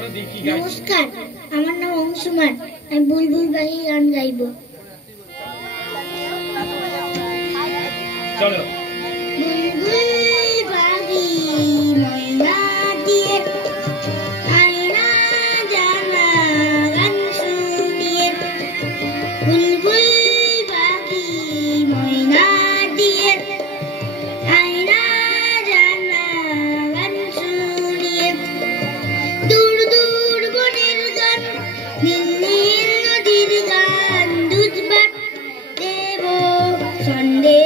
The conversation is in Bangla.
নমস্কার, আমার নাম অংশুমান। আমি বুলবুল পাখি গান গাইব। চলো। বুলবুল পাখি ময়না দিয়ে আয়না জানা গান শুনিয়ে, বুলবুল পাখি ময়না দিয়ে আয়না জানা গান শুনিয়ে, দূর দূর বনের গান, নীল নীল নদীর গান, দুধ ভাত দেব সন্দেহ